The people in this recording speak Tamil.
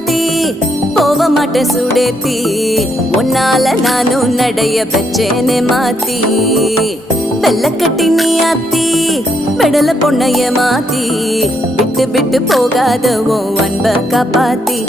மாத்தி போக மாட்டேன் சுடேத்தி உன்னால நானும் நடைய பெச்சேனே மாத்தி வெள்ளக்கட்டி நீ ஆத்தி பெடல பொண்ணைய மாத்தி விட்டு விட்டு போகாத உன் அன்ப காப்பாத்தி